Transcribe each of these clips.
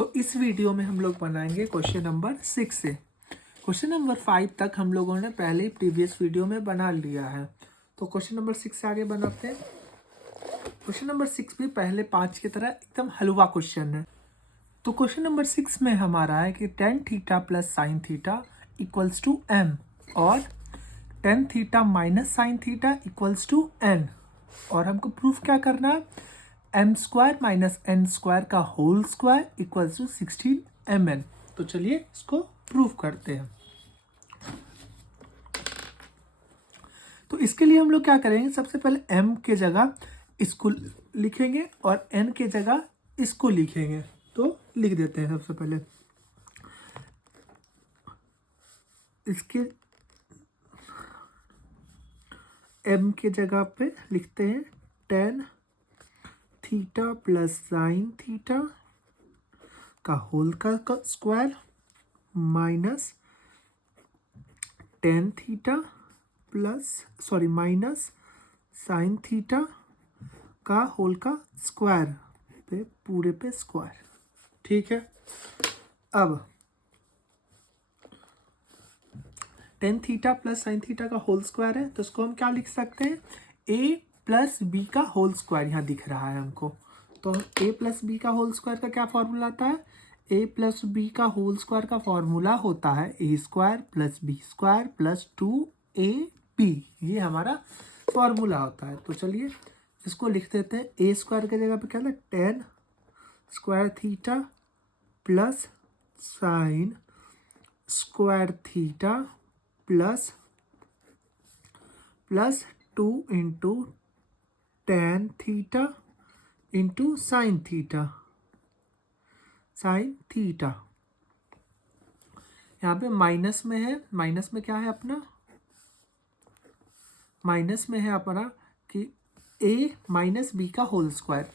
तो इस वीडियो में हम लोग बनाएंगे क्वेश्चन नंबर 6 से क्वेश्चन नंबर 5 तक हम लोगों ने पहले ही प्रीवियस वीडियो में बना लिया है। तो क्वेश्चन नंबर 6 से आगे बनाते हैं। क्वेश्चन नंबर 6 भी पहले 5 की तरह एकदम हलवा क्वेश्चन है। तो क्वेश्चन नंबर 6 में हमारा है कि tan theta plus sine theta equals to m और tan theta minus sine theta equals to n. और हमको प्रूफ क्या करना है, m square minus n square का whole square equals to 16 mn। तो चलिए इसको प्रूफ करते हैं। तो इसके लिए हम लोग क्या करेंगे, सबसे पहले m के जगह इसको लिखेंगे और n के जगह इसको लिखेंगे। तो लिख देते हैं सबसे पहले इसके m के जगह पे लिखते हैं ten theta plus sine theta का होल का square minus tan theta minus sine theta का होल का स्क्वायर पे पूरे पे स्क्वायर। ठीक है, अब ten theta plus sine theta का होल स्क्वायर है तो इसको हम क्या लिख सकते हैं, ए प्लस बी का होल स्क्वायर यहाँ दिख रहा है हमको। तो ए प्लस बी का होल स्क्वायर का क्या फॉर्मूला आता है, ए प्लस बी का होल स्क्वायर का फॉर्मूला होता है a square plus B square plus 2ab। ये हमारा फॉर्मूला होता है। तो चलिए इसको लिख देते हैं, ए स्क्वायर के जगह पे क्या है, ten square theta plus sign square theta plus 2 into tan theta into sine theta. यहाँ पे माइनस में है, माइनस में क्या है अपना, माइनस में है अपना कि a माइनस बी का होल स्क्वायर।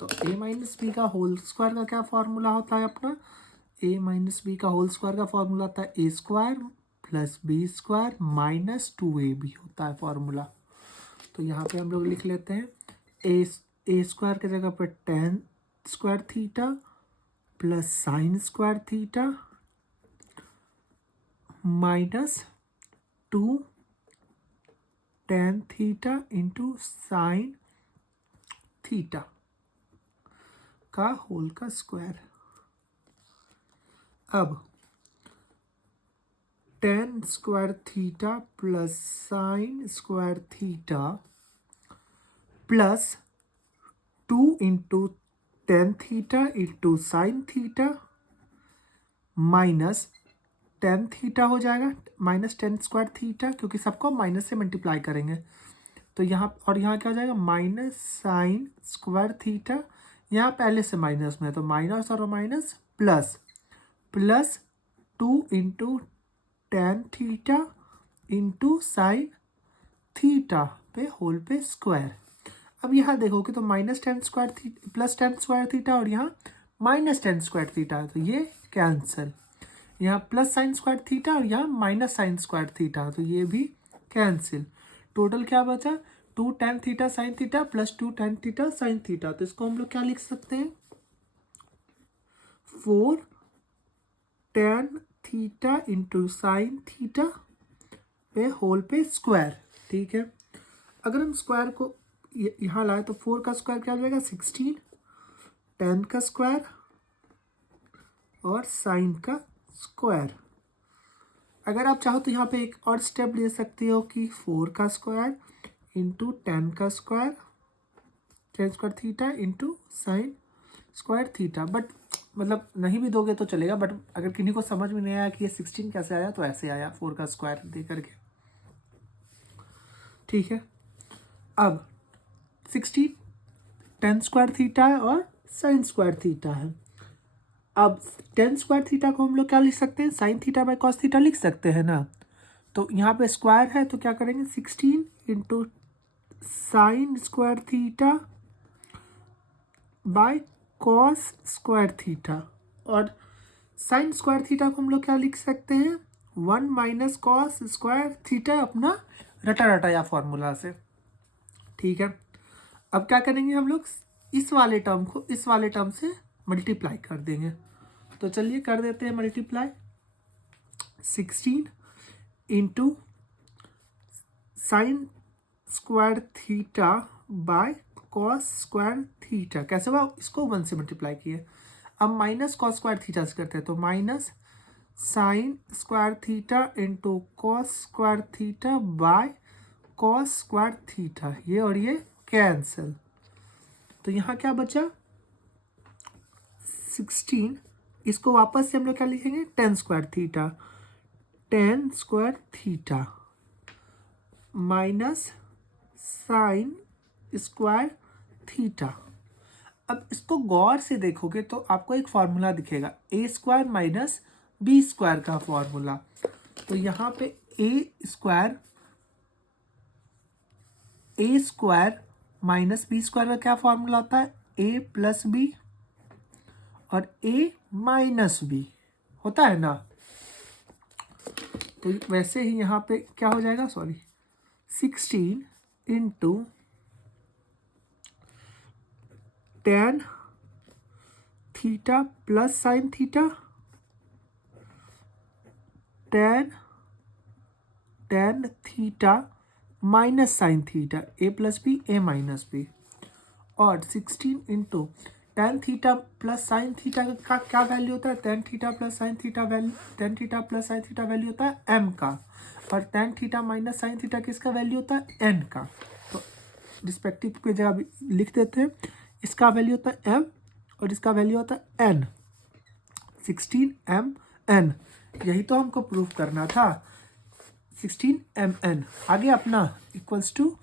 तो a माइनस बी का होल स्क्वायर का क्या फॉर्मूला होता है अपना, a माइनस बी का होल स्क्वायर का फॉर्मूला होता है a square plus B square minus 2ab होता है फॉर्मूला। तो यहाँ पे हम लोग लिख लेते हैं ए स्क्वायर के जगह पर ten square theta plus sign square theta minus 2 tan theta into sign theta का होल का स्क्वायर। अब ten square theta plus sign square theta plus 2 into tan theta into sign theta minus tan theta हो जाएगा minus ten square theta, क्योंकि सबको minus से multiply करेंगे। तो यहाँ और यहाँ क्या हो जाएगा, माइनस साइन स्क्वायर थीटा, यहाँ पहले से माइनस में है तो माइनस और minus plus 2 into tan theta into sine theta पे होल पे स्क्वायर। अब यहाँ देखोगे तो minus ten square theta plus tan square theta और यहाँ माइनस टेन स्क्वायर थीटा, तो ये कैंसिल। यहाँ प्लस साइन स्क्वायर थीटा और यहाँ माइनस साइन स्क्वायर थीटा, तो ये भी कैंसिल। टोटल क्या बचा, 2 tan theta sine theta plus 2 tan theta sine theta. तो इसको हम लोग क्या लिख सकते हैं, 4 tan theta into sine theta पे होल पे स्क्वायर। ठीक है, अगर हम स्क्वायर को यहाँ लाए तो 4 का स्क्वायर क्या हो जाएगा 16, 10 का स्क्वायर और साइन का स्क्वायर। अगर आप चाहो तो यहाँ पे एक और स्टेप ले सकते हो कि 4 का स्क्वायर इंटू 10 का square, 10 square theta into sign square theta. But मतलब नहीं भी दोगे तो चलेगा, बट अगर किन्हीं को समझ में नहीं आया कि ये 16 कैसे आया तो ऐसे आया 4 का स्क्वायर दे करके। ठीक है, अब 16 10 स्क्वायर थीटा है और साइन स्क्वायर थीटा है। अब 10 स्क्वायर थीटा को हम लोग क्या लिख सकते हैं, sine theta by cos theta लिख सकते हैं ना। तो यहाँ पे स्क्वायर है तो क्या करेंगे, 16 into sine square theta by cos square theta. और साइन स्क्वायर थीटा को हम लोग क्या लिख सकते हैं, 1 माइनस कॉस स्क्वायर थीटा, अपना रटा या फॉर्मूला से। ठीक है, अब क्या करेंगे हम लोग, इस वाले टर्म को इस वाले टर्म से मल्टीप्लाई कर देंगे। तो चलिए कर देते हैं multiply. 16 into sine square theta by cos square theta. कैसे हुआ, इसको 1 से मल्टीप्लाई किए। अब माइनस कॉस स्क्वायर थीटा से करते हैं, तो minus sign square theta into cos square theta by cos square theta. ये और ये कैंसिल, तो यहाँ क्या बचा 16। इसको वापस से हम लोग क्या लिखेंगे, ten square theta, ten square theta minus sign square theta. अब इसको गौर से देखोगे तो आपको एक फॉर्मूला दिखेगा, ए स्क्वायर माइनस बी स्क्वायर का फॉर्मूला। तो यहाँ पे ए स्क्वायर माइनस बी स्क्वायर का क्या फॉर्मूला होता है, ए प्लस बी और ए माइनस बी होता है ना। तो वैसे ही यहाँ पे क्या हो जाएगा, 16 into tan theta plus sine theta, tan theta minus sine theta, a plus b a minus b, और 16 into tan theta plus sine theta का क्या वैल्यू होता है, tan theta plus sine theta value होता है m का, और tan theta minus sine theta किसका वैल्यू होता है, n का। तो रिस्पेक्टिव की जगह लिख देते हैं, इसका वैल्यू होता है m और इसका वैल्यू होता है n, 16mn। यही तो हमको प्रूव करना था, 16mn। आगे अपना equals to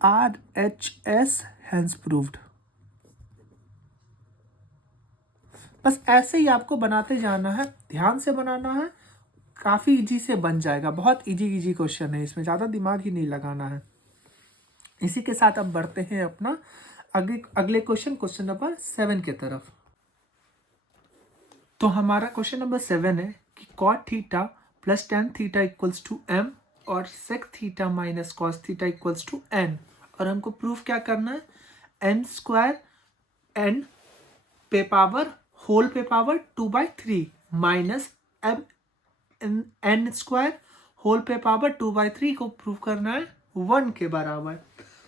RHS hence proved. बस ऐसे ही आपको बनाते जाना है, ध्यान से बनाना है, काफ़ी इजी से बन जाएगा। बहुत इजी क्वेश्चन है, इसमें ज़्यादा दिमाग ही नहीं लगाना है। इसी के साथ अब बढ़ते हैं अपना अगले क्वेश्चन नंबर 7 की तरफ। तो हमारा क्वेश्चन नंबर 7 है कि cot theta plus tan theta equals to m और sec theta minus cos theta equals to n, और हमको प्रूफ क्या करना है, n स्क्वायर n पे पावर होल पे power 2/3 minus n square whole पे पावर 2/3 को प्रूव करना है 1 के बराबर।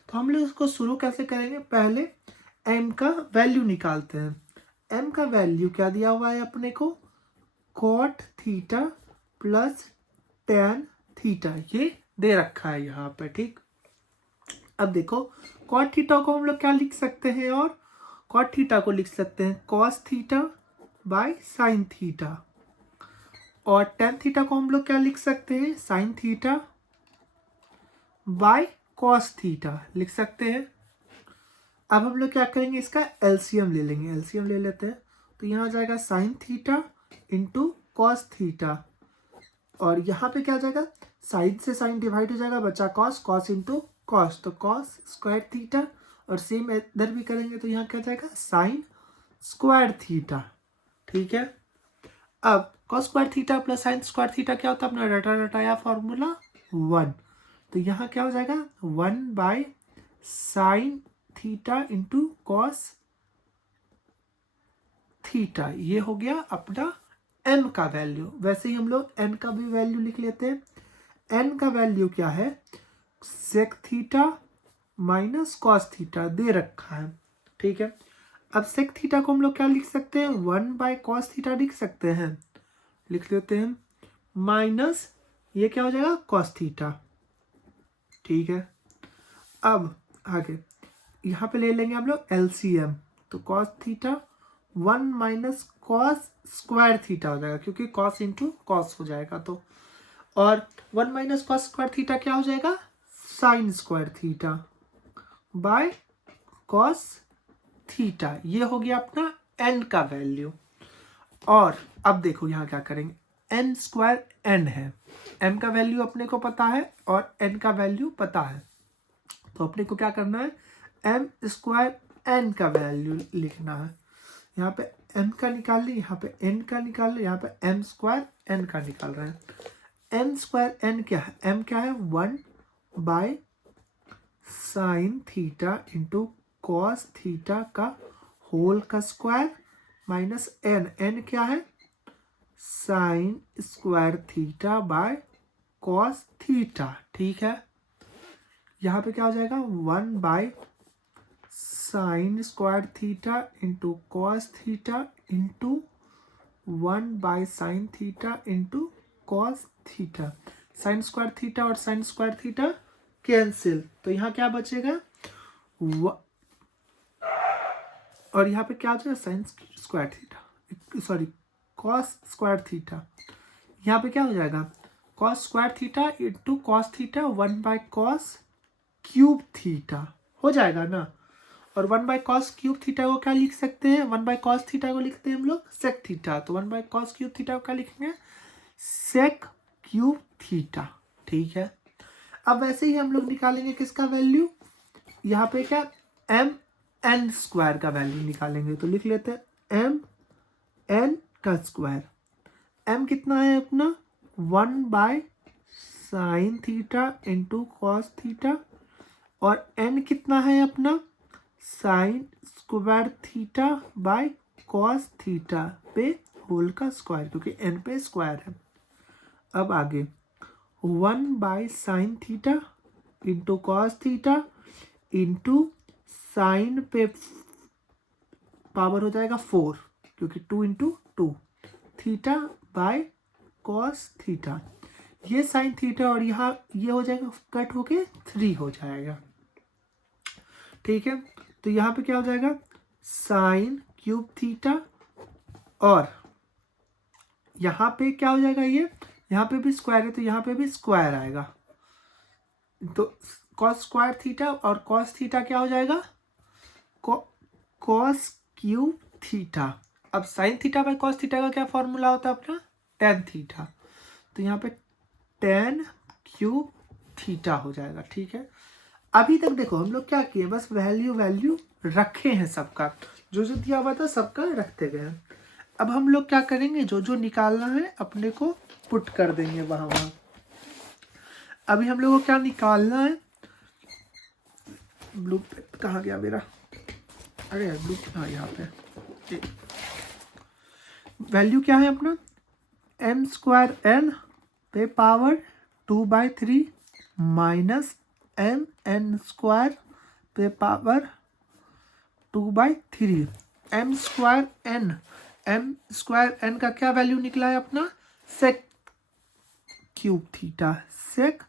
तो हम लोग इसको शुरू कैसे करेंगे, पहले m का वैल्यू निकालते हैं। m का वैल्यू क्या दिया हुआ है अपने को, cot theta plus tan theta, ये दे रखा है यहाँ पे, ठीक। अब देखो कॉट थीटा को हम लोग क्या लिख सकते हैं, और कॉट थीटा को लिख सकते हैं cos theta by sine theta, और टेन थीटा को हम लोग क्या लिख सकते हैं, sine theta by cos theta लिख सकते हैं। अब हम लोग क्या करेंगे, इसका एलसीएम ले लेंगे, एलसीएम ले लेते हैं। तो यहाँ आ जाएगा sine theta into cos theta, और यहाँ पे क्या आ जाएगा, साइन से साइन डिवाइड हो जाएगा, बचा कॉस, कॉस इंटू कॉस, तो कॉस स्क्वायर थीटा, और सेम इधर भी करेंगे तो यहाँ क्या जाएगा, साइन स्क्वायर थीटा, ठीक है। अब cos square theta plus sign square theta क्या होता है, अपना रटाया फॉर्मूला 1। तो यहाँ क्या हो जाएगा, 1 sine theta into cos theta, ये हो गया अपना n का वैल्यू। वैसे ही हम लोग n का भी वैल्यू लिख लेते हैं। n का वैल्यू क्या है, sec theta minus cos theta दे रखा है, ठीक है। अब सेक थीटा को हम लोग क्या लिख सकते हैं, 1/cos थीटा लिख सकते हैं, लिख लेते हैं, माइनस ये क्या हो जाएगा, कॉस थीटा, ठीक है। अब आगे यहाँ पे ले लेंगे हम लोग एलसीएम, तो cos theta 1 minus cos square theta हो जाएगा, क्योंकि कॉस इंटू कॉस हो जाएगा, तो और 1 माइनस कॉस स्क्वायर थीटा क्या हो जाएगा, sign square theta by cos theta, ये हो गया अपना n का वैल्यू। और अब देखो यहाँ क्या करेंगे, n स्क्वायर n है, m का वैल्यू अपने को पता है और n का वैल्यू पता है, तो अपने को क्या करना है, m स्क्वायर n का वैल्यू लिखना है। यहाँ पे m का निकाल लिया, यहाँ पे n का निकाल लिया, यहाँ पे m स्क्वायर n का निकाल रहे हैं। m स्क्वायर n क्या है, m क्या है, 1 sine theta into cos theta का होल का स्क्वायर माइनस n क्या है, sign square theta by cos theta. ठीक है, यहाँ पे क्या हो जाएगा 1 by sine square theta into cos theta into 1 by sine theta into cos theta. Sign square theta और साइन स्क्वायर थीटा कैंसिल, तो यहाँ क्या बचेगा और यहाँ पे क्या हो जाएगा sign square theta, sorry cos square theta. यहाँ पे क्या हो जाएगा cos square theta into cos theta 1 by cos cube theta हो जाएगा ना। और 1 बाय कॉस क्यूब थीटा को क्या लिख सकते हैं, 1 बाय कॉस थीटा को लिखते हैं हम लोग सेक थीटा, तो 1 बाय कॉस क्यूब थीटा को क्या लिखेंगे सेक क्यूब थीटा। ठीक है, अब वैसे ही हम लोग निकालेंगे किसका वैल्यू, यहाँ पे क्या एम एन स्क्वायर का वैल्यू निकालेंगे, तो लिख लेते हैं एम एन का स्क्वायर। एम कितना है अपना 1 by sine theta into cos theta, और एन कितना है अपना sign square theta by cos theta पे होल का स्क्वायर, क्योंकि एन पे स्क्वायर है। अब आगे 1 by sine theta into cos theta into sign पे पावर हो जाएगा 4, क्योंकि 2 into 2 theta by cos theta. ये साइन थीटा और यहाँ ये हो जाएगा कट होके 3 हो जाएगा। ठीक है, तो यहाँ पे क्या हो जाएगा साइन क्यूब थीटा, और यहाँ पे क्या हो जाएगा ये यहाँ पे भी स्क्वायर है तो यहाँ पे भी स्क्वायर आएगा, तो कॉस स्क्वायर थीटा और कॉस थीटा क्या हो जाएगा कॉस क्यूब थीटा। अब sine theta by cos theta का क्या फॉर्मूला होता है अपना टेन थीटा, तो यहाँ पे टेन क्यूब थीटा हो जाएगा। ठीक है, अभी तक देखो हम लोग क्या किए बस वैल्यू रखे हैं सबका, जो जो दिया हुआ था सबका रखते गए हैं। अब हम लोग क्या करेंगे जो जो निकालना है अपने को पुट कर देंगे वहां। अभी हम लोग को क्या निकालना है, ब्लू कहाँ गया मेरा, अरे यार ब्लू, हाँ यहाँ पे वैल्यू क्या है अपना एम स्क्वायर एन पे power 2/3 minus m n square पे पावर 2/3। एम स्क्वायर एन का क्या वैल्यू निकला है अपना sec cube theta, sec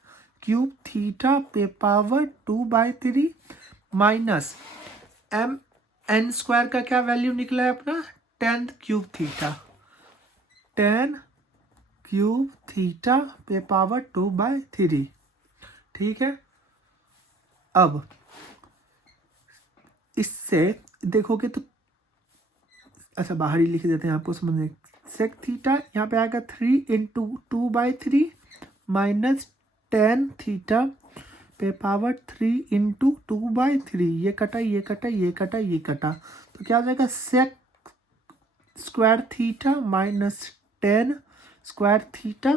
cube theta पे power 2/3 minus m n square का क्या वैल्यू निकला है अपना 10 क्यूब थीटा, 10 क्यूब थीटा पे पावर 2/3। ठीक है, अब इससे देखोगे तो अच्छा बाहर ही लिख देते हैं आपको समझने, सेक थीटा यहाँ पे आएगा 3 इंटू 2/3 माइनस 10 थीटा पे पावर 3 इंटू 2/3, ये कटा ये कटा ये कटा ये कटा, तो क्या हो जाएगा sec square theta minus 10 square theta.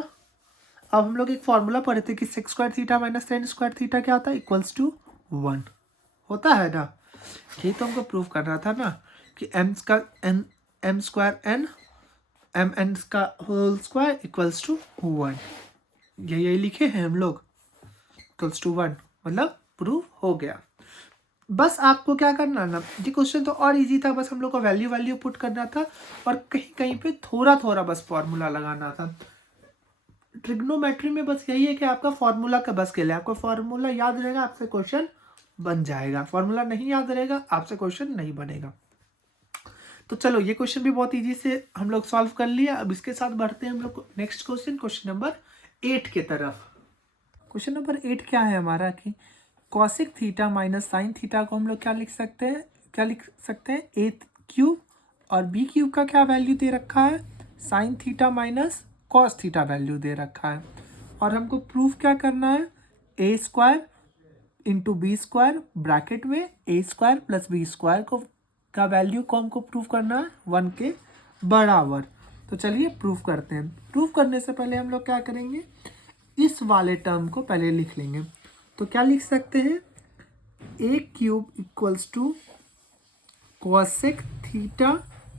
अब हम लोग एक फॉर्मूला पढ़े थे कि sec square theta minus 10 square theta क्या होता है इक्वल्स टू 1 होता है ना। ये तो हमको प्रूव करना था ना कि M square N M N का होल स्क्वायर इक्वल्स टू 1, यही लिखे हैं हम लोग इक्वल्स टू 1, मतलब प्रूव हो गया। बस आपको क्या करना ना, ये क्वेश्चन तो और इजी था, बस हम लोग को वैल्यू पुट करना था और कहीं कहीं पे थोड़ा थोड़ा बस फॉर्मूला लगाना था। ट्रिग्नोमेट्री में बस यही है कि आपका फॉर्मूला का बस के लिए आपको फॉर्मूला याद रहेगा आपसे क्वेश्चन बन जाएगा, फॉर्मूला नहीं याद रहेगा आपसे क्वेश्चन नहीं बनेगा। तो चलो ये क्वेश्चन भी बहुत इजी से हम लोग सॉल्व कर लिया। अब इसके साथ बढ़ते हैं हम लोग नेक्स्ट क्वेश्चन नंबर 8 के तरफ। क्वेश्चन नंबर 8 क्या है हमारा कि cosec theta minus sine theta को हम लोग क्या लिख सकते हैं ए क्यूब, और बी क्यूब का क्या वैल्यू दे रखा है sine theta minus cos theta value दे रखा है, और हमको प्रूफ क्या करना है a square into b square bracket में a square plus B square को का वैल्यू को हमको प्रूफ करना है 1 के बराबर। तो चलिए प्रूफ करते हैं। प्रूफ करने से पहले हम लोग क्या करेंगे इस वाले टर्म को पहले लिख लेंगे। तो क्या लिख सकते हैं a cube equals to cosec theta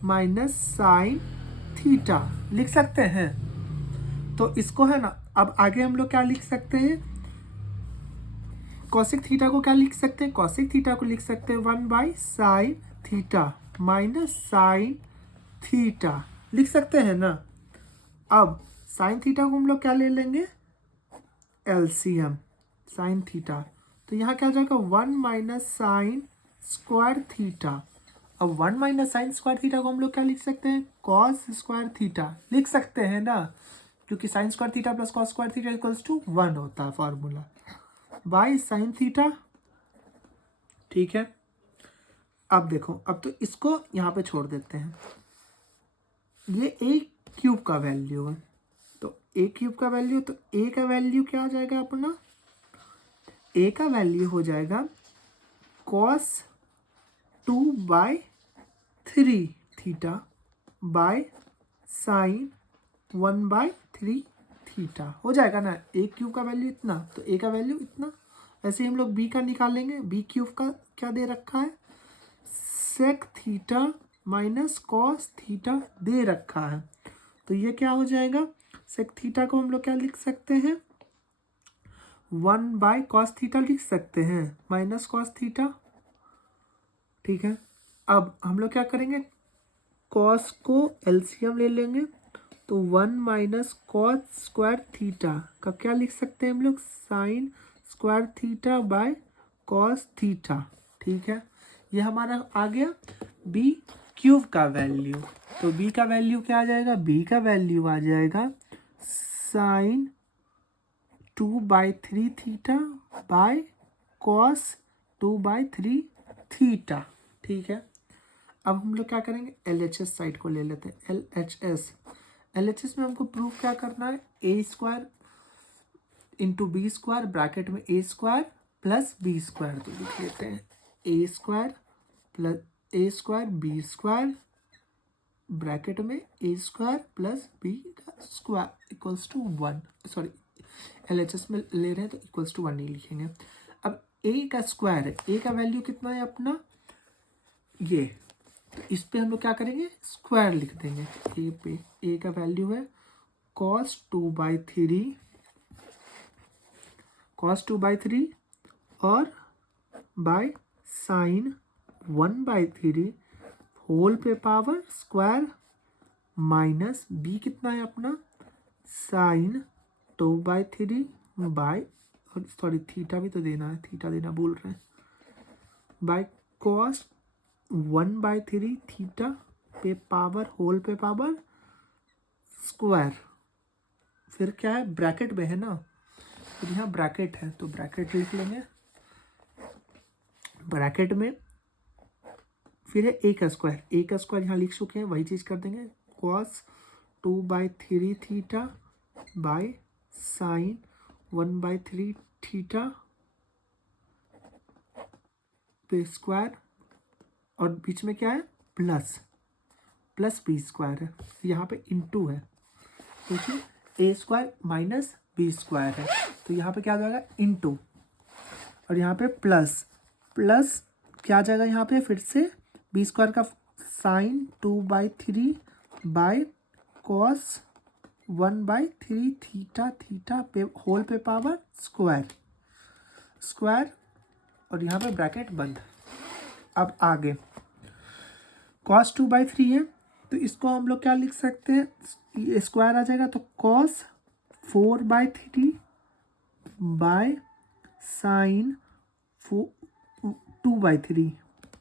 minus sine theta लिख सकते हैं। तो इसको है ना, अब आगे हम लोग क्या लिख सकते हैं, कॉसेक थीटा को क्या लिख सकते हैं, कॉसेक थीटा को लिख सकते हैं 1/sin theta minus sine theta, लिख सकते हैं ना। अब साइन थीटा को हम लोग क्या ले लेंगे, एलसीएम साइन थीटा, तो यहाँ क्या हो जाएगा 1 माइनस साइन स्क्वायर थीटा। अब 1 माइनस साइन स्क्वायर थीटा को हम लोग क्या लिख सकते हैं, कॉस स्क्वायर थीटा लिख सकते हैं ना, क्योंकि sine square theta plus cos square theta equals to 1 होता है फॉर्मूला, बाय साइन थीटा। ठीक है, अब देखो, अब तो इसको यहाँ पे छोड़ देते हैं, ये ए क्यूब का वैल्यू है, तो ए क्यूब का वैल्यू, तो ए का वैल्यू क्या आ जाएगा अपना, ए का वैल्यू हो जाएगा cos 2/3 theta by sine 1/3 theta हो जाएगा ना। ए क्यूब का वैल्यू इतना, तो ए का वैल्यू इतना। ऐसे ही हम लोग बी का निकालेंगे, बी क्यूब का क्या दे रखा है, sec theta minus cos theta दे रखा है, तो ये क्या हो जाएगा, सेक थीटा को हम लोग क्या लिख सकते हैं, 1/cos थीटा लिख सकते हैं माइनस कॉस थीटा। ठीक है, अब हम लोग क्या करेंगे, कॉस को एलसीएम ले लेंगे, तो 1 माइनस कॉस स्क्वायर थीटा का क्या लिख सकते हैं हम लोग, sine square theta by cos theta. ठीक है, ये हमारा आ गया बी क्यूब का वैल्यू। तो बी का वैल्यू क्या आ जाएगा, बी का वैल्यू आ जाएगा sine 2/3 theta by cos 2/3 theta. ठीक है, अब हम लोग क्या करेंगे, LHS साइड को ले लेते हैं, LHS में हमको प्रूफ क्या करना है, a square into b square bracket में a square plus B square, तो लिख लेते हैं a square plus a square b square bracket में a square plus B square equals to 1, sorry LHS में ले रहे हैं तो इक्वल्स टू 1 नहीं लिखेंगे। अब ए का स्क्वायर है, ए का वैल्यू कितना है अपना ये, तो इस पे हम लोग क्या करेंगे, स्क्वायर लिख देंगे, ए पे ए का वैल्यू है cos 2/3 और बाय साइन 1/3 होल पे पावर स्क्वायर माइनस बी कितना है अपना साइन 2/3 बाय, और सॉरी थीटा भी तो देना है, थीटा देना भूल रहे हैं, बाय कॉस 1/3 थीटा पे पावर होल पे पावर स्क्वायर, फिर क्या है ब्रैकेट में है ना, फिर यहाँ ब्रैकेट है तो ब्रैकेट लिख लेंगे, ब्रैकेट में फिर है ए का स्क्वायर यहाँ लिख चुके हैं, वही चीज़ कर देंगे, cos 2/3 theta by sine 1/3 theta पे स्क्वायर, और बीच में क्या है प्लस बी स्क्वायर है, यहाँ पे इंटू है क्योंकि ए स्क्वायर माइनस बी स्क्वायर है, तो यहाँ पे क्या आ जाएगा इंटू, और यहाँ पे प्लस क्या आ जाएगा यहाँ पे फिर से बी स्क्वायर का साइन 2/3 बाय कॉस 1/3 थीटा पे होल पे पावर स्क्वायर, और यहाँ पे ब्रैकेट बंद। अब आगे कॉस 2/3 है, तो इसको हम लोग क्या लिख सकते हैं, ये स्क्वायर आ जाएगा, तो कॉस 4/3 बाय साइन 2/3,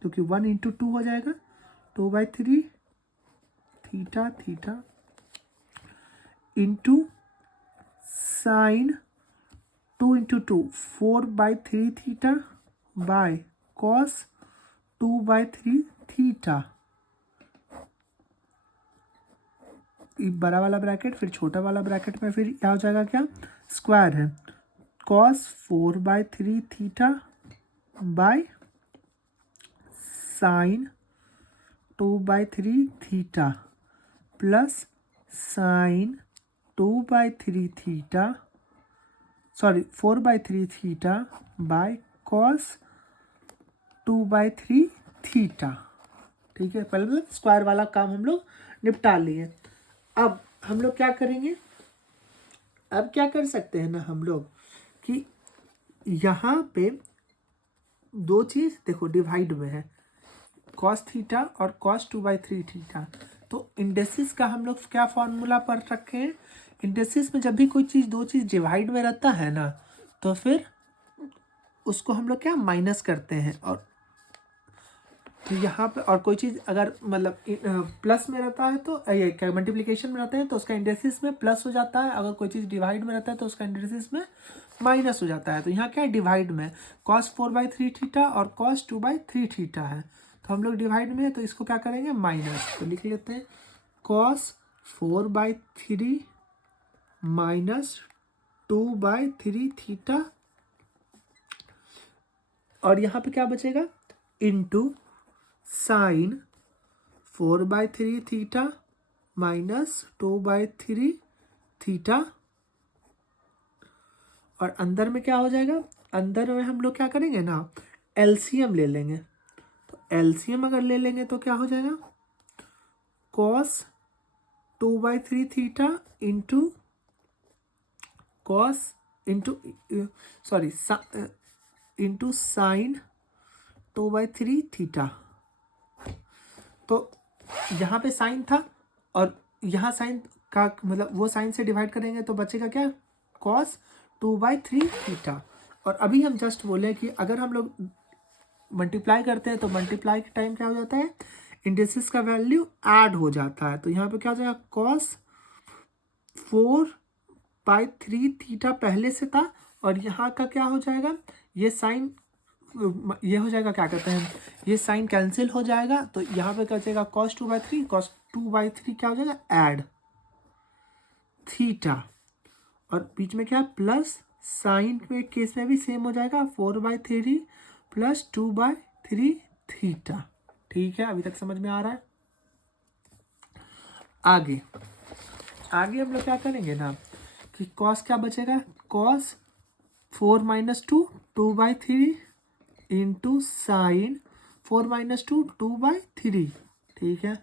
क्योंकि 1 इंटू 2 हो जाएगा 2/3 theta into sign 2 into 2 4/3 theta by cos 2/3 theta, बड़ा वाला ब्रैकेट फिर छोटा वाला ब्रैकेट में फिर क्या हो जाएगा, क्या स्क्वायर है, cos 4/3 theta by sine 2/3 theta plus sign 2/3 theta, sorry 4/3 theta by cos 2/3 theta. ठीक है, पहले स्क्वायर वाला काम हम लोग निपटा लिए। अब हम लोग क्या करेंगे, अब क्या कर सकते हैं ना हम लोग कि यहाँ पे दो चीज़ देखो डिवाइड में है, कॉस थीटा और कॉस 2/3 थीटा। तो इंडेसिस का हम लोग क्या फॉर्मूला पढ़ रखे हैं, इंडेसिस में जब भी कोई चीज़ दो चीज़ डिवाइड में रहता है ना तो फिर उसको हम लोग क्या माइनस करते हैं। और तो यहाँ पे और कोई चीज़ अगर मतलब प्लस में रहता है तो ये क्या मल्टीप्लिकेशन में रहता है तो उसका इंडेसिस में प्लस हो जाता है, अगर कोई चीज़ डिवाइड में रहता है तो उसका इंडेसिस में माइनस हो जाता है। तो यहाँ क्या है डिवाइड में cos 4/3 थीटा और cos 2/3 थीटा है, तो हम लोग डिवाइड में है तो इसको क्या करेंगे माइनस, तो लिख लेते हैं cos 4/3 माइनस 2/3 थीटा, और यहाँ पे क्या बचेगा into sine 4/3 theta minus 2/3 theta, और अंदर में क्या हो जाएगा, अंदर में हम लोग क्या करेंगे ना एलसीएम ले लेंगे। तो एलसीएम अगर ले लेंगे तो क्या हो जाएगा cos 2/3 theta into cos into sorry into sine 2/3 theta. तो यहाँ पे साइन था और यहाँ साइन का मतलब वो साइन से डिवाइड करेंगे तो बचेगा क्या कॉस 2/3 थीटा। और अभी हम जस्ट बोले कि अगर हम लोग मल्टीप्लाई करते हैं तो मल्टीप्लाई के टाइम क्या हो जाता है इंडेसिस का वैल्यू ऐड हो जाता है। तो यहाँ पे क्या हो जाएगा कॉस 4/3 थीटा पहले से था और यहाँ का क्या हो जाएगा ये साइन, ये हो जाएगा क्या कहते हैं ये साइन कैंसिल हो जाएगा। तो यहाँ पे क्या बचेगा cos 2/3 क्या हो जाएगा ऐड थीटा, और बीच में क्या प्लस साइन के केस में भी सेम हो जाएगा 4/3 प्लस 2/3 थीटा। ठीक है, अभी तक समझ में आ रहा है। आगे आगे हम लोग क्या करेंगे ना कि cos क्या बचेगा cos 4 - 2 2/3 इंटू साइन 4 - 2 2/3। ठीक है,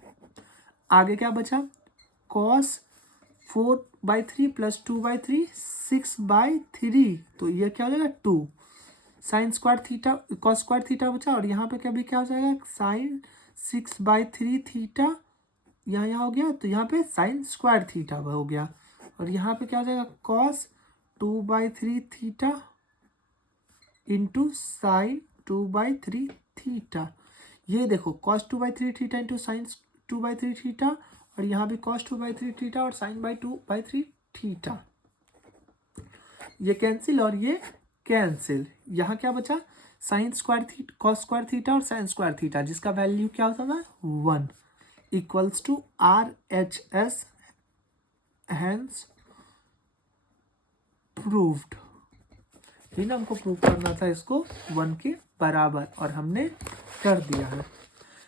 आगे क्या बचा cos 4/3 प्लस 2/3 6/3, तो ये क्या हो जाएगा 2 sign square theta cos square theta बचा, और यहाँ पे कभी क्या हो जाएगा साइन 6/3 थीटा, यहाँ हो गया तो यहाँ पे साइन स्क्वायर थीटा हो गया, और यहाँ पे क्या हो जाएगा cos 2/3 theta into sine 2/3 theta. ये देखो cos 2/3 theta into sine 2/3 theta, और यहाँ भी कॉस 2/3 थीटा और साइन 2/3 थीटा, ये कैंसिल और ये कैंसिल। यहाँ क्या बचा sine square theta cos square theta और साइन स्क्वायर थीटा, जिसका वैल्यू क्या होता था 1 equals to RHS, hence proved. ना हमको प्रूव करना था इसको 1 के बराबर, और हमने कर दिया है।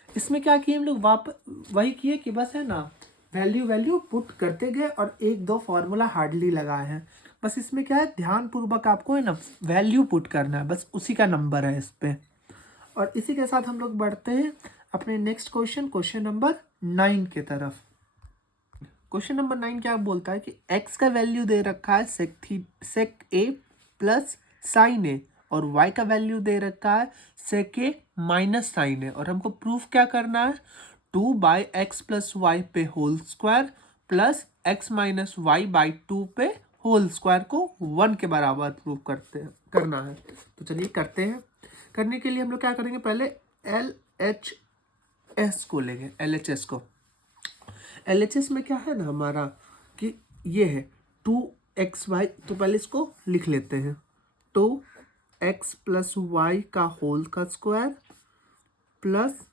इसमें क्या किए हम लोग वापस वही किए कि बस है ना वैल्यू पुट करते गए और एक दो फॉर्मूला हार्डली लगाए हैं। बस इसमें क्या है ध्यान पूर्वक आपको है ना वैल्यू पुट करना है, बस उसी का नंबर है इस पे। और इसी के साथ हम लोग बढ़ते हैं अपने नेक्स्ट क्वेश्चन नंबर 9 के तरफ। क्वेश्चन नंबर 9 क्या बोलता है कि x का वैल्यू दे रखा है सेक ए प्लस साइन ए, और y का वैल्यू दे रखा है सेक ए माइनस साइन ए, और हमको प्रूफ क्या करना है 2/x + y पे whole square plus x - y/2 पे होल स्क्वायर को 1 के बराबर प्रूफ करना है। तो चलिए करते हैं। करने के लिए हम लोग क्या करेंगे पहले LHS को लेंगे। LHS को LHS में क्या है ना हमारा कि ये है 2xy, तो पहले इसको लिख लेते हैं 2x + y का होल का स्क्वायर प्लस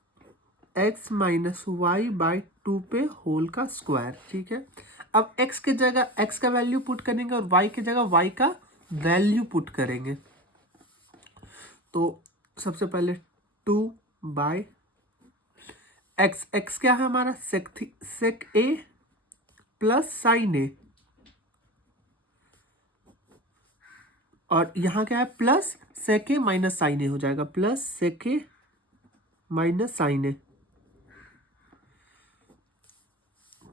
x - y/2 पे होल का स्क्वायर। ठीक है, अब x के जगह x का वैल्यू पुट करेंगे और y के जगह y का वैल्यू पुट करेंगे। तो सबसे पहले 2/x क्या है हमारा सेक ए प्लस साइन ए, और यहाँ क्या है plus sec A minus sine A हो जाएगा, plus sec A minus sine A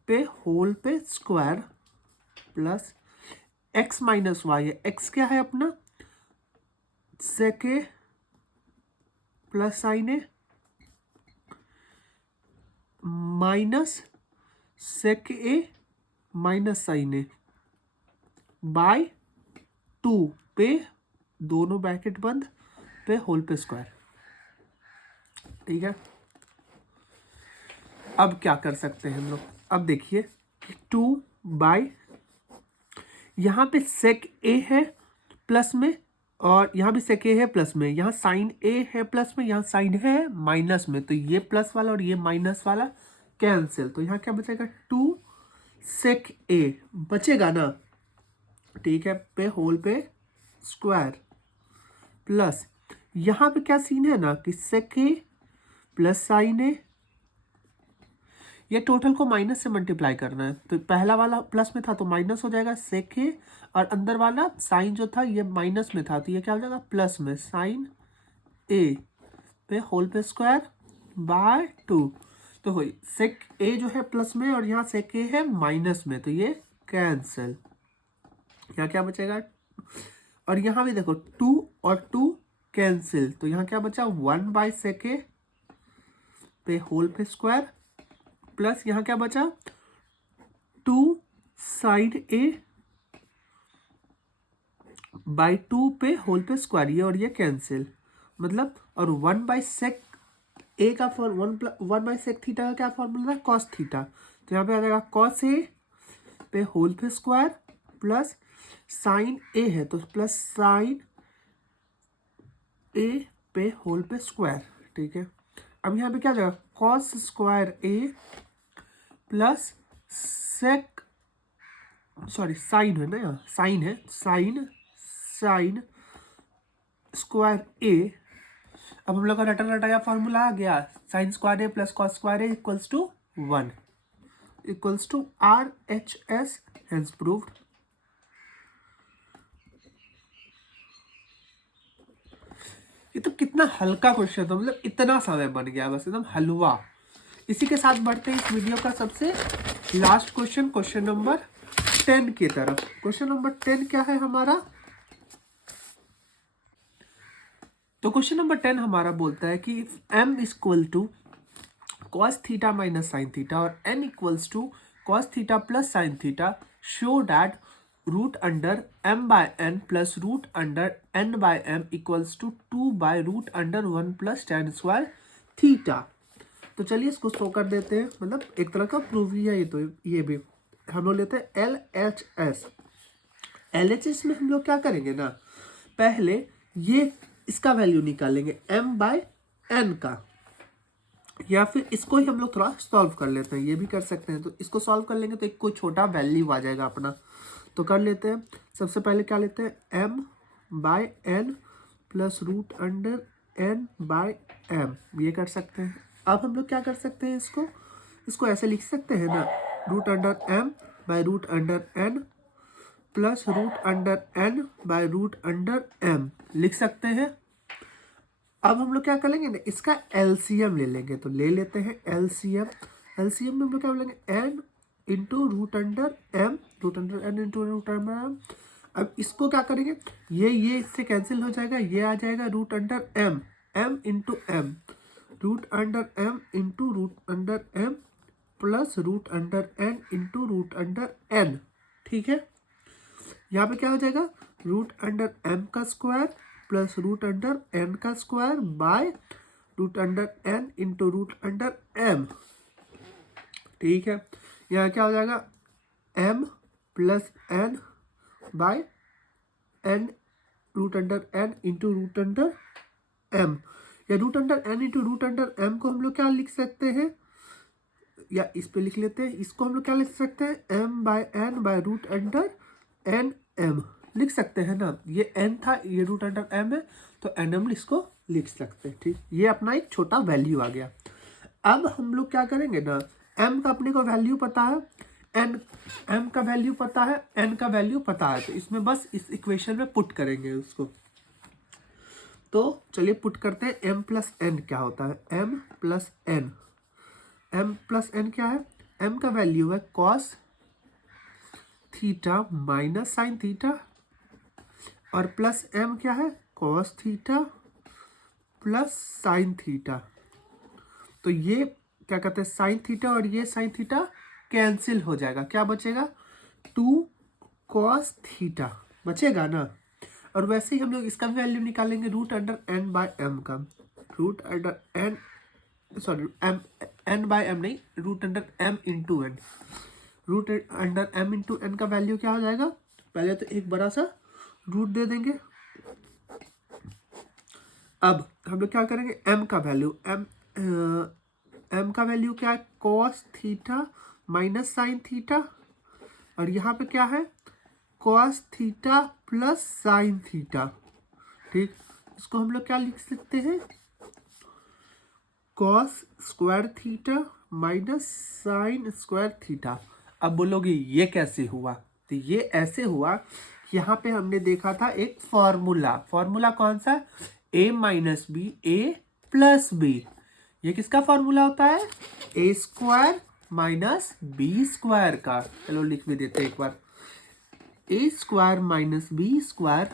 पे होल पे square plus x minus Y है, x क्या है अपना sec A plus sine A minus sec A minus sine A by 2 पे दोनों ब्रैकेट बंद पे होल पे स्क्वायर। ठीक है, अब क्या कर सकते हैं हम लोग, अब देखिए 2 बाय यहाँ पे सेक ए है प्लस में और यहाँ भी सेक ए है प्लस में, यहाँ साइन ए है प्लस में, यहाँ साइन है माइनस में, तो ये प्लस वाला और ये माइनस वाला कैंसिल, तो यहाँ क्या बचेगा 2 सेक ए बचेगा ना। ठीक है, पे होल पे स्क्वायर प्लस यहाँ पे क्या सीन है ना कि सेक ए प्लस साइन ए, ये टोटल को माइनस से मल्टीप्लाई करना है, तो पहला वाला प्लस में था तो माइनस हो जाएगा सेक ए, और अंदर वाला साइन जो था ये माइनस में था तो ये क्या हो जाएगा प्लस में साइन ए पे होल पे स्क्वायर बाय 2। तो हो सेक ए जो है प्लस में और यहाँ सेक ए है माइनस में, तो ये कैंसिल, यहाँ क्या बचेगा, और यहाँ भी देखो 2 और 2 कैंसिल, तो यहाँ क्या बचा 1 बाय सेक ए पे होल पे स्क्वायर प्लस यहाँ क्या बचा 2 साइन ए बाई 2 पे होल पे स्क्वायर, ये और ये कैंसिल, मतलब और 1 बाई सेक ए का वन बाई सेक थीटा का क्या फॉर्मूला है कॉस थीटा, तो यहाँ पे आ जाएगा कॉस ए पे होल पे स्क्वायर प्लस साइन ए है तो प्लस साइन ए पे होल पे स्क्वायर। ठीक है, अब यहाँ पे क्या जाएगा cos square A plus sec sorry sine है ना, यहाँ साइन है साइन स्क्वायर ए। अब हम लोग का रटा रटाया फॉर्मूला आ गया, sine square A plus cos square A equals to 1 equals to RHS hence proved. ये तो कितना हल्का क्वेश्चन था, मतलब इतना समय बन गया बस एकदम हलवा। इसी के साथ बढ़ते हैं इस वीडियो का सबसे लास्ट क्वेश्चन, क्वेश्चन नंबर 10 की तरफ। क्वेश्चन नंबर 10 क्या है हमारा, तो क्वेश्चन नंबर 10 हमारा बोलता है कि m equal to cos theta minus sine theta और n equals to cos theta plus sine theta, show that root under m by n plus root under n by m equals to 2 by root under 1 plus tan square theta. तो चलिए इसको show कर देते हैं, मतलब एक तरह का प्रूफ ही है ये, तो ये भी हम लोग लेते हैं LHS। LHS में हम लोग क्या करेंगे ना, पहले ये इसका वैल्यू निकालेंगे m बाय n का, या फिर इसको ही हम लोग थोड़ा सॉल्व कर लेते हैं, ये भी कर सकते हैं। तो इसको सॉल्व कर लेंगे तो एक कोई छोटा वैल्यू आ जाएगा अपना, तो कर लेते हैं। सबसे पहले क्या लेते हैं m by n plus root under n by m, ये कर सकते हैं। अब हम लोग क्या कर सकते हैं, इसको ऐसे लिख सकते हैं ना, root under m by root under n plus root under n by root under m लिख सकते हैं। अब हम लोग क्या कर लेंगे ना, इसका एलसीएम ले लेंगे, तो ले लेते हैं एलसीएम में हम लोग क्या बोलेंगे n into root under m, root under n into root under m। अब इसको क्या करेंगे, ये इससे कैंसिल हो जाएगा, ये आ जाएगा root under m into m, root under m into root under m plus root under n into root under n। ठीक है, यहाँ पे क्या हो जाएगा रूट अंडर m का square plus root under n का square by root under n into root under m। ठीक है, यहाँ क्या हो जाएगा m plus n by n root under n into root under m, या root under n into root under m को हम लोग क्या लिख सकते हैं, या इस पे लिख लेते हैं, इसको हम लोग क्या लिख सकते हैं m by n by root under n m लिख सकते हैं ना, ये n था ये रूट अंडर m है तो nm इसको लिख सकते हैं। ठीक, ये अपना एक छोटा वैल्यू आ गया। अब हम लोग क्या करेंगे ना, m का अपने को वैल्यू पता है, m का वैल्यू पता है, n का वैल्यू पता है, तो इसमें बस इस इक्वेशन में पुट करेंगे उसको। तो चलिए पुट करते हैं m प्लस n क्या होता है, m प्लस n क्या है, m का वैल्यू है cos theta minus sine theta और प्लस m क्या है cos theta plus sine theta. तो ये क्या कहते हैं साइन थीटा और ये साइन थीटा कैंसिल हो जाएगा, क्या बचेगा 2 cos थीटा बचेगा ना। और वैसे ही हम लोग इसका भी वैल्यू निकालेंगे root under n by m का, root under n sorry n by m नहीं, root under m into N, root under m into N का वैल्यू क्या हो जाएगा, पहले तो एक बड़ा सा रूट दे देंगे। अब हम लोग क्या करेंगे m का वैल्यू m का वैल्यू क्या है cos theta minus sine theta और यहाँ पे क्या है cos theta plus sine theta. ठीक, इसको हम लोग क्या लिख सकते हैं cos square theta minus sign square theta. अब बोलोगे ये कैसे हुआ, तो ये ऐसे हुआ, यहाँ पे हमने देखा था एक फॉर्मूला, फॉर्मूला कौन सा a minus b a plus b. ये किसका फॉर्मूला होता है a square minus b square का। चलो लिख भी देते हैं एक बार, a square minus b square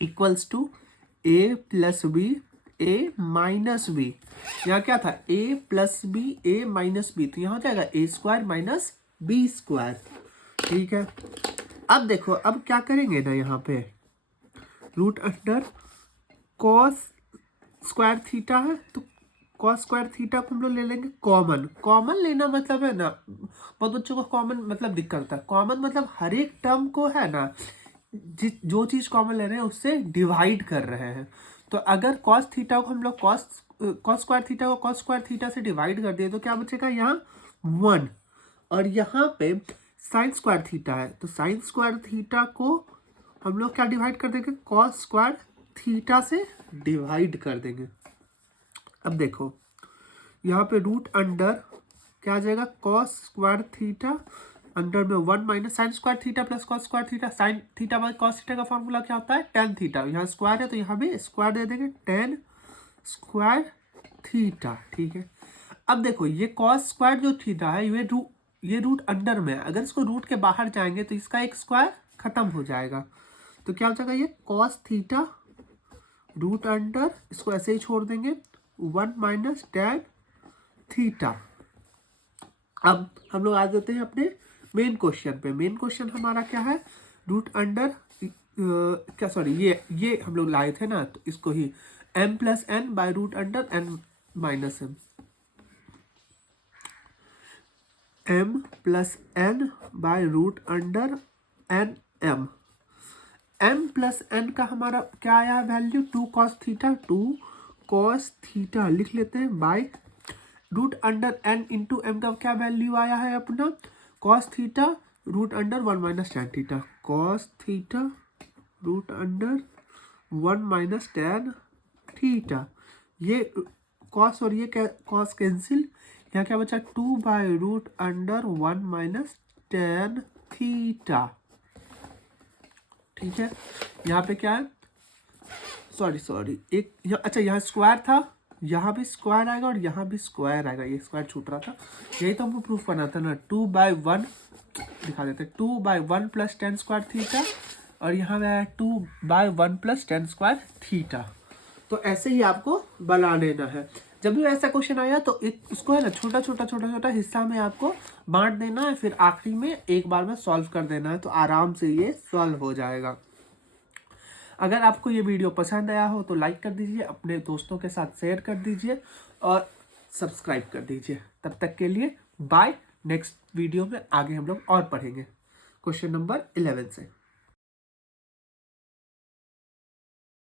equals to a plus b a minus b. यहाँ क्या था a plus b a minus b, तो यहाँ हो जाएगा a square minus b square. ठीक है, अब देखो अब क्या करेंगे ना, यहाँ पे root under cos square theta है तो कॉस स्क्वायर थीटा को हम लोग ले लेंगे कॉमन। कॉमन लेना मतलब है ना, बहुत बच्चों को कॉमन मतलब दिक्कत होता है। कॉमन मतलब हर एक टर्म को है ना, जो चीज़ कॉमन ले रहे हैं उससे डिवाइड कर रहे हैं। तो अगर कॉस थीटा को हम लोग कॉस स्क्वायर थीटा को कॉस स्क्वायर थीटा से डिवाइड कर दिए तो क्या बचेगा यहाँ 1, और यहाँ पे साइन स्क्वायर थीटा है तो साइन स्क्वायर थीटा को हम लोग क्या डिवाइड कर देंगे कॉस स्क्वायर थीटा से डिवाइड कर देंगे। अब देखो यहाँ पे रूट अंडर क्या आ जाएगा कॉस स्क्वायर थीटा अंडर में 1 minus sign square theta plus cos square theta. Sine theta by cos theta का फॉर्मूला क्या होता है टेन थीटा, यहाँ स्क्वायर है तो यहाँ भी स्क्वायर दे देंगे टेन स्क्वायर थीटा। ठीक है, अब देखो ये कॉस स्क्वायर जो थीटा है ये रूट अंडर में, अगर इसको रूट के बाहर जाएंगे तो इसका एक स्क्वायर खत्म हो जाएगा, तो क्या हो जाएगा ये कॉस थीटा रूट अंडर, इसको ऐसे ही छोड़ देंगे 1 माइनस टेन थीटा। अब हम लोग आ जाते हैं अपने मेन क्वेश्चन पे। मेन क्वेश्चन हमारा क्या है रूट अंडर क्या सॉरी ये हम लोग लाए थे ना, तो इसको ही m plus N by root under n minus m plus N by root under N m plus N का हमारा क्या आया है value 2 cos theta, 2 cos theta लिख लेते हैं by root under n into m का क्या वैल्यू आया है अपना cos theta root under 1 minus tan theta, cos theta root under 1 minus tan theta. ये cos और ये cos कैंसिल, यहाँ क्या बचा 2 by root under 1 minus tan theta. ठीक है, यहाँ पे क्या है सॉरी एक अच्छा यहाँ स्क्वायर था, यहाँ भी स्क्वायर आएगा और यहाँ भी स्क्वायर आएगा, ये स्क्वायर छूट रहा था, यही तो हमको प्रूफ करना था ना। 2 बाय 1 दिखा देते, 2 by 1 plus tan square theta और यहाँ पे आया 2 by 1 plus tan square theta. तो ऐसे ही आपको बना लेना है। जब भी ऐसा क्वेश्चन आया तो उसको है ना छोटा छोटा हिस्सा में आपको बांट देना है, फिर आखिरी में एक बार में सॉल्व कर देना है, तो आराम से ये सॉल्व हो जाएगा। अगर आपको ये वीडियो पसंद आया हो तो लाइक कर दीजिए, अपने दोस्तों के साथ शेयर कर दीजिए और सब्सक्राइब कर दीजिए। तब तक के लिए बाय। नेक्स्ट वीडियो में आगे हम लोग और पढ़ेंगे क्वेश्चन नंबर 11 से।